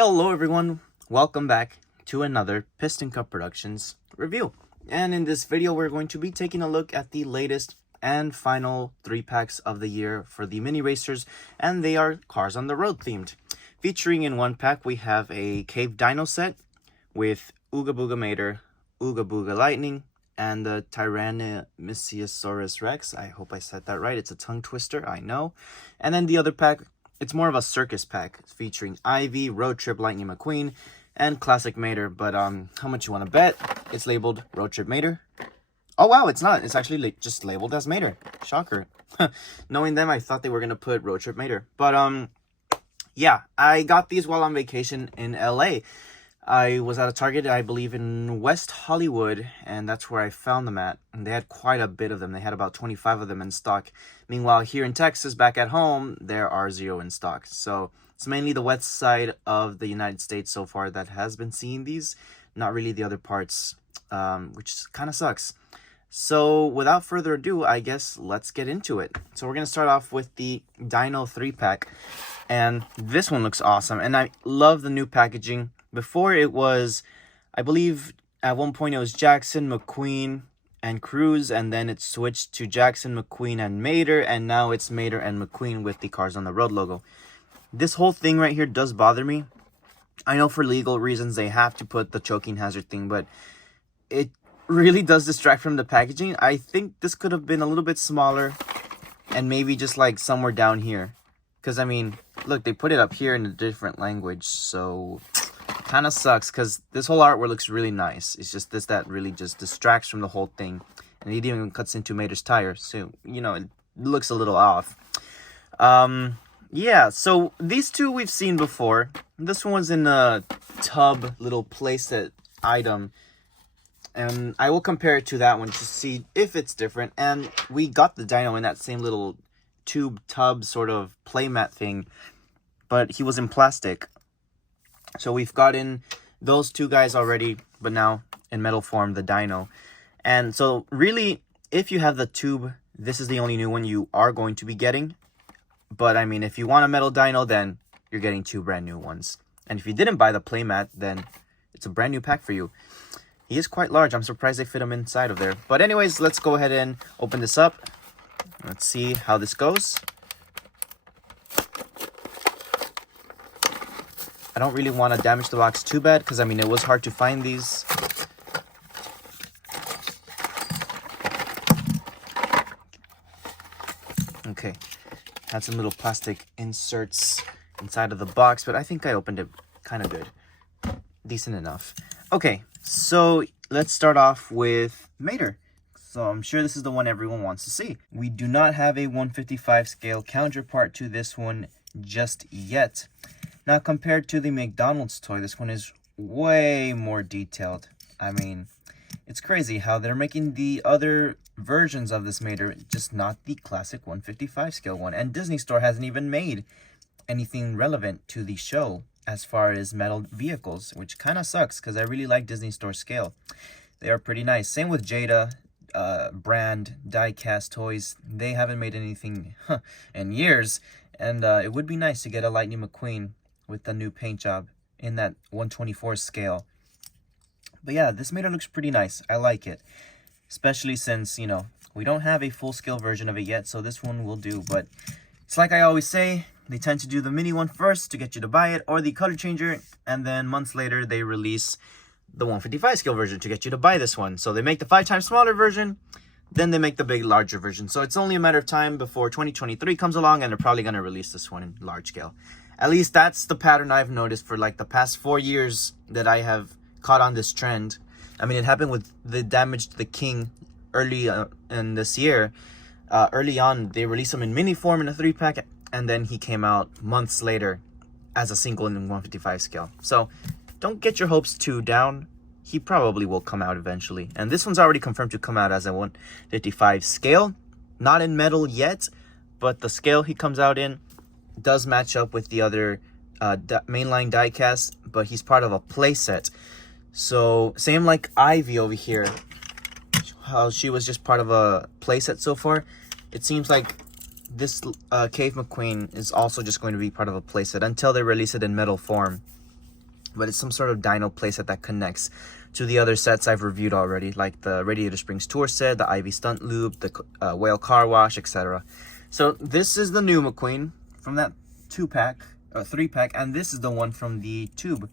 Hello everyone, welcome back to another Piston Cup Productions review. And in this video we're going to be taking a look at the latest and final 3-packs of the year for the mini racers, and they are Cars on the Road themed. Featuring in one pack we have a Cave Dino set with Ooga Booga Mater, Ooga Booga Lightning, and the Tyrannosaurus Rex. I hope I said that right, it's a tongue twister, I know. And then the other pack, it's more of a Circus pack featuring Ivy, Road Trip Lightning McQueen, and Classic Mater. But how much you want to bet? It's labeled Road Trip Mater. Oh wow, it's not. It's actually just labeled as Mater. Shocker. Knowing them, I thought they were gonna put Road Trip Mater. But yeah, I got these while on vacation in LA. I was at a Target, I believe, in West Hollywood, and that's where I found them at. And they had quite a bit of them. They had about 25 of them in stock. Meanwhile, here in Texas, back at home, there are 0 in stock. So it's mainly the west side of the United States so far that has been seeing these, not really the other parts, which kind of sucks. So without further ado, I guess let's get into it. So we're going to start off with the Dino 3-pack. And this one looks awesome. And I love the new packaging. Before it was, I believe at one point it was Jackson, McQueen, and Cruz, and then it switched to Jackson, McQueen, and Mater, and now it's Mater and McQueen with the Cars on the Road logo. This whole thing right here does bother me. I know for legal reasons they have to put the choking hazard thing, but it really does distract from the packaging. I think this could have been a little bit smaller and maybe just like somewhere down here. Because, I mean, look, they put it up here in a different language, so kind of sucks because this whole artwork looks really nice. It's just this that really just distracts from the whole thing, and it even cuts into Mater's tire, so you know it looks a little off. Yeah, so these two we've seen before. This one's in a tub little playset item, and I will compare it to that one to see if it's different. And we got the dino in that same little tube tub sort of playmat thing, but he was in plastic. So we've gotten those two guys already, but now in metal form, the dino. And so really, if you have the tube, this is the only new one you are going to be getting. But I mean, if you want a metal dino, then you're getting 2 brand new ones. And if you didn't buy the playmat, then it's a brand new pack for you. He is quite large. I'm surprised they fit him inside of there. But anyways, let's go ahead and open this up. Let's see how this goes. I don't really want to damage the box too bad because, I mean, it was hard to find these. Okay, had some little plastic inserts inside of the box, but I think I opened it kind of good. Decent enough. Okay, so let's start off with Mater. So I'm sure this is the one everyone wants to see. We do not have a 155 scale counterpart to this one just yet. Now, compared to the McDonald's toy, this one is way more detailed. I mean, it's crazy how they're making the other versions of this Mater, just not the classic 155 scale one. And Disney Store hasn't even made anything relevant to the show as far as metal vehicles, which kind of sucks because I really like Disney Store scale. They are pretty nice. Same with Jada, brand, die-cast toys. They haven't made anything in years. And it would be nice to get a Lightning McQueen with the new paint job in that 124 scale. But yeah, this Mater looks pretty nice. I like it. Especially since, you know, we don't have a full-scale version of it yet, so this one will do. But it's like I always say, they tend to do the mini one first to get you to buy it, or the color changer, and then months later they release the 155 scale version to get you to buy this one. So they make the 5 times smaller version, then they make the big larger version. So it's only a matter of time before 2023 comes along, and they're probably going to release this one in large scale. At least that's the pattern I've noticed for like the past 4 years that I have caught on this trend. I mean, it happened with the Damaged the King early in this year. Early on, they released him in mini form in a 3-pack, and then he came out months later as a single in 155 scale. So don't get your hopes too down. He probably will come out eventually. And this one's already confirmed to come out as a 155 scale. Not in metal yet, but the scale he comes out in does match up with the other mainline diecast, but he's part of a playset. So same like Ivy over here, how she was just part of a playset so far. It seems like this Cave McQueen is also just going to be part of a playset until they release it in metal form. but it's some sort of dino playset that connects to the other sets I've reviewed already, like the Radiator Springs Tour set, the Ivy Stunt Loop, the Whale Car Wash, etc. So this is the new McQueen from that 2-pack, or 3-pack, and this is the one from the tube.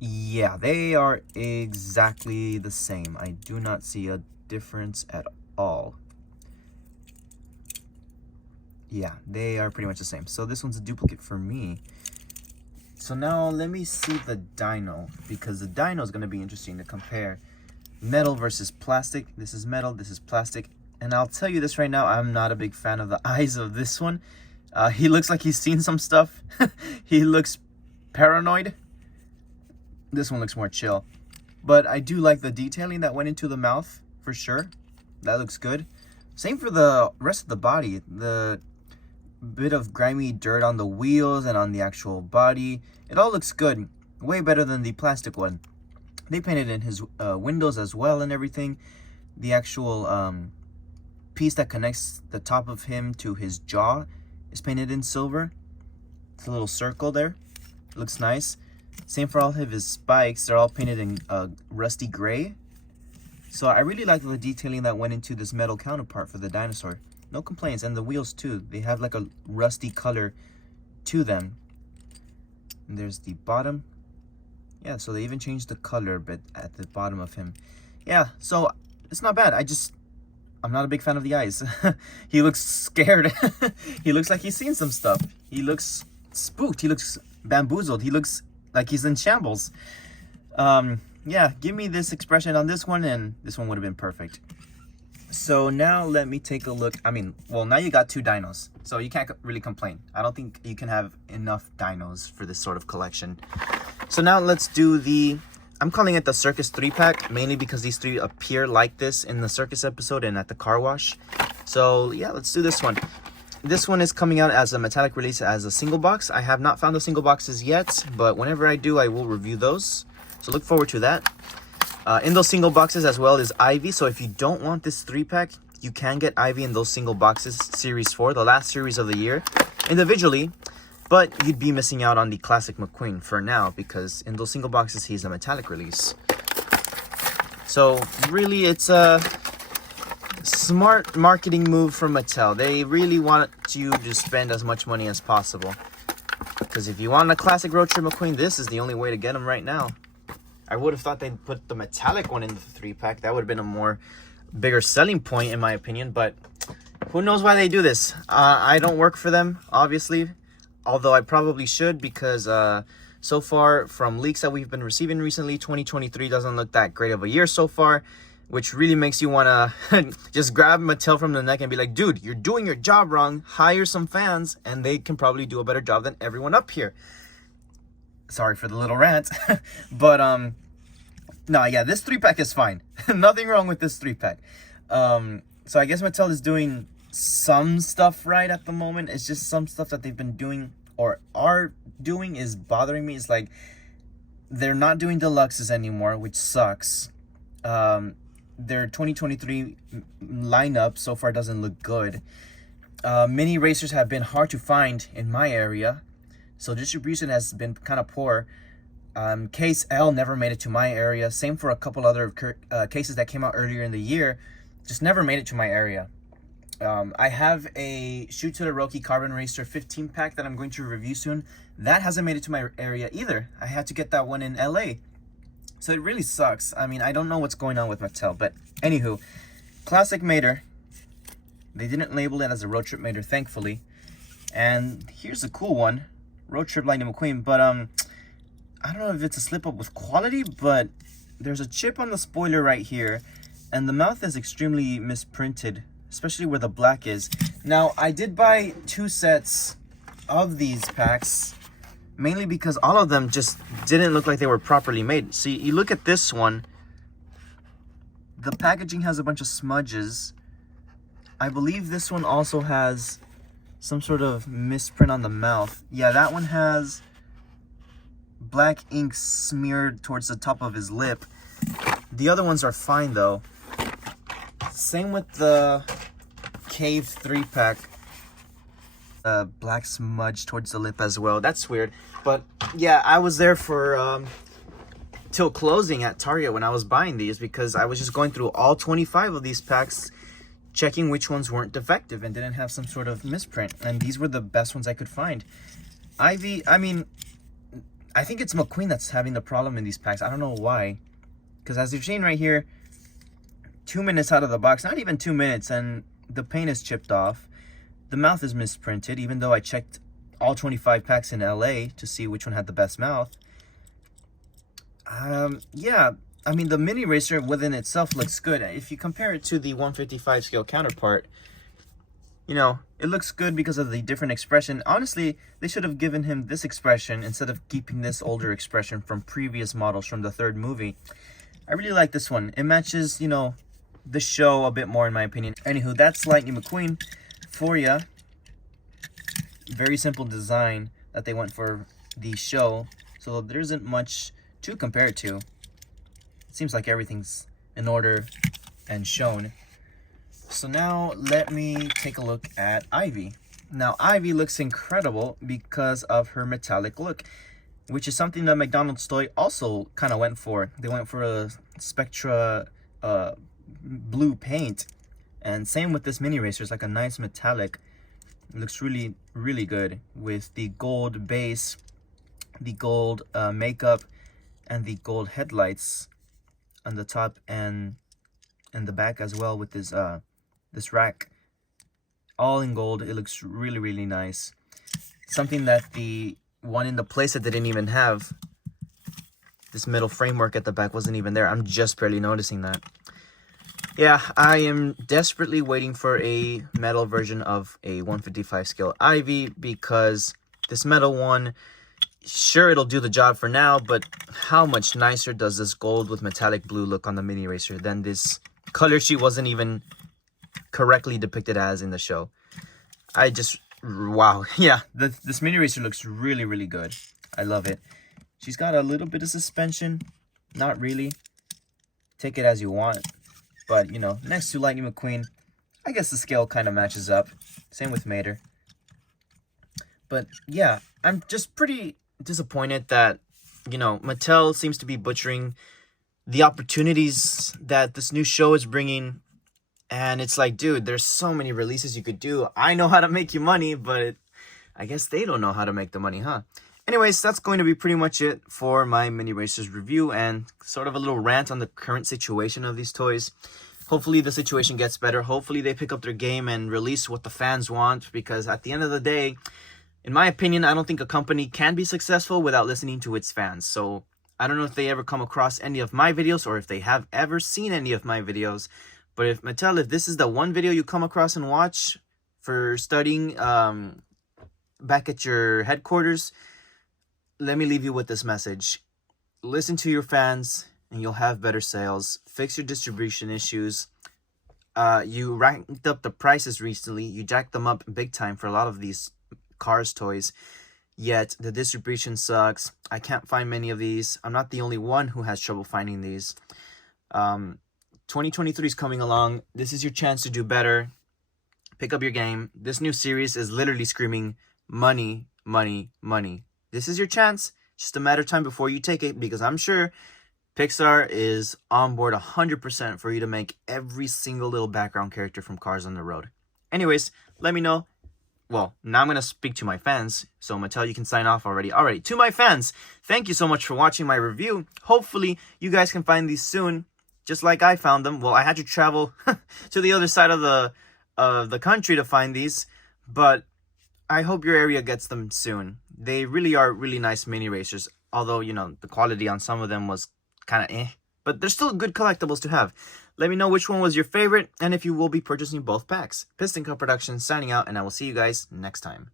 Yeah, they are exactly the same. I do not see a difference at all. Yeah, they are pretty much the same. So this one's a duplicate for me. So now let me see the dyno, because the dyno is going to be interesting to compare metal versus plastic. This is metal, this is plastic. And I'll tell you this right now, I'm not a big fan of the eyes of this one. He looks like he's seen some stuff. He looks paranoid. This one looks more chill. But I do like the detailing that went into the mouth, for sure. That looks good. Same for the rest of the body. The bit of grimy dirt on the wheels and on the actual body. It all looks good. Way better than the plastic one. They painted in his windows as well and everything. The actual piece that connects the top of him to his jaw is painted in silver. It's a little circle there. It looks nice. Same for all of his spikes. They're all painted in rusty gray. So I really like the detailing that went into this metal counterpart for the dinosaur. No complaints. And the wheels too. They have like a rusty color to them. And there's the bottom. Yeah, so they even changed the color a bit at the bottom of him. Yeah, so it's not bad. I'm not a big fan of the eyes. He looks scared. He looks like he's seen some stuff. He looks spooked. He looks bamboozled. He looks like he's in shambles. Yeah, give me this expression on this one and this one would have been perfect. So now let me take a look. Well, now you got 2 dinos, so you can't really complain. I don't think you can have enough dinos for this sort of collection. So now let's do I'm calling it the Circus 3-pack, mainly because these 3 appear like this in the Circus episode and at the car wash. So yeah, let's do this one. This one is coming out as a metallic release as a single box. I have not found the single boxes yet, but whenever I do, I will review those. So look forward to that. In those single boxes as well is Ivy. So if you don't want this 3-pack, you can get Ivy in those single boxes, Series 4, the last series of the year, individually. But you'd be missing out on the classic McQueen for now, because in those single boxes, he's a metallic release. So really, it's a smart marketing move from Mattel. They really want you to spend as much money as possible. Because if you want a classic road trip McQueen, this is the only way to get them right now. I would have thought they'd put the metallic one in the 3-pack. That would have been a bigger selling point, in my opinion. But who knows why they do this? I don't work for them, obviously. Although I probably should, because so far from leaks that we've been receiving recently, 2023 doesn't look that great of a year so far. Which really makes you want to just grab Mattel from the neck and be like, dude, you're doing your job wrong. Hire some fans and they can probably do a better job than everyone up here. Sorry for the little rant. But no, yeah, this 3-pack is fine. Nothing wrong with this 3-pack. So I guess Mattel is doing some stuff right at the moment. It's just some stuff that they've been doing or are doing is bothering me. It's like they're not doing deluxes anymore, which sucks. Their 2023 lineup so far doesn't look good. Mini racers have been hard to find in my area, so distribution has been kind of poor. Case L never made it to my area. Same for a couple other cases that came out earlier in the year. Just never made it to my area. I have a Shoot to the Roki Carbon Racer 15-pack that I'm going to review soon. That hasn't made it to my area either. I had to get that one in LA. So it really sucks. I don't know what's going on with Mattel. But anywho, Classic Mater. They didn't label it as a Road Trip Mater, thankfully. And here's a cool one. Road Trip Lightning McQueen. But I don't know if it's a slip up with quality, but there's a chip on the spoiler right here. And the mouth is extremely misprinted, especially where the black is. Now, I did buy 2 sets of these packs, mainly because all of them just didn't look like they were properly made. See, you look at this one, the packaging has a bunch of smudges. I believe this one also has some sort of misprint on the mouth. Yeah, that one has black ink smeared towards the top of his lip. The other ones are fine though. Same with the Cave 3-pack. black smudge towards the lip as well. That's weird. But yeah, I was there for till closing at Target when I was buying these, because I was just going through all 25 of these packs, checking which ones weren't defective and didn't have some sort of misprint. And these were the best ones I could find. Ivy, I mean, I think it's McQueen that's having the problem in these packs. I don't know why. Because as you've seen right here, 2 minutes out of the box, not even 2 minutes, and the paint is chipped off. The mouth is misprinted, even though I checked all 25 packs in LA to see which one had the best mouth. Yeah, I mean, the mini racer within itself looks good. If you compare it to the 155 scale counterpart, you know, it looks good because of the different expression. Honestly, they should have given him this expression instead of keeping this older expression from previous models from the third movie. I really like this one. It matches, you know, the show a bit more in my opinion. Anywho, that's Lightning McQueen for ya. Very simple design that they went for the show, so there isn't much to compare it to. It seems like everything's in order and shown. So now let me take a look at Ivy. Now Ivy looks incredible because of her metallic look, which is something that McDonald's toy also kind of went for. They went for a Spectra blue paint, and same with this mini racer. It's like a nice metallic. It looks really, really good with the gold base, the gold makeup, and the gold headlights on the top and the back as well, with this this rack all in gold. It looks really, really nice. Something that the one in the playset didn't even have. This metal framework at the back wasn't even there. I'm just barely noticing that. Yeah, I am desperately waiting for a metal version of a 155 scale Ivy, because this metal one, sure, it'll do the job for now, but how much nicer does this gold with metallic blue look on the mini racer than this color she wasn't even correctly depicted as in the show. I just, wow. Yeah, this mini racer looks really, really good. I love it. She's got a little bit of suspension. Not really. Take it as you want. But, you know, next to Lightning McQueen, I guess the scale kind of matches up. Same with Mater. But, yeah, I'm just pretty disappointed that, you know, Mattel seems to be butchering the opportunities that this new show is bringing. And it's like, dude, there's so many releases you could do. I know how to make you money, but I guess they don't know how to make the money, huh? Anyways, that's going to be pretty much it for my Mini Racers review and sort of a little rant on the current situation of these toys. Hopefully the situation gets better. Hopefully they pick up their game and release what the fans want, because at the end of the day, in my opinion, I don't think a company can be successful without listening to its fans. So I don't know if they ever come across any of my videos or if they have ever seen any of my videos. But if Mattel, if this is the one video you come across and watch for studying back at your headquarters, let me leave you with this message. Listen to your fans and you'll have better sales. Fix your distribution issues. You ranked up the prices recently. You jacked them up big time for a lot of these Cars toys. Yet the distribution sucks. I can't find many of these. I'm not the only one who has trouble finding these. 2023 is coming along. This is your chance to do better. Pick up your game. This new series is literally screaming money, money, money. This is your chance. Just a matter of time before you take it, because I'm sure Pixar is on board 100% for you to make every single little background character from Cars on the road. Anyways, let me know. Well, now I'm going to speak to my fans. So Mattel, you can sign off already. Alright, to my fans, thank you so much for watching my review. Hopefully, you guys can find these soon, just like I found them. Well, I had to travel to the other side of the country to find these, but I hope your area gets them soon. They really are really nice mini racers, although, you know, the quality on some of them was kind of but they're still good collectibles to have. Let me know which one was your favorite and if you will be purchasing both packs. Piston Cup Productions signing out, and I will see you guys next time.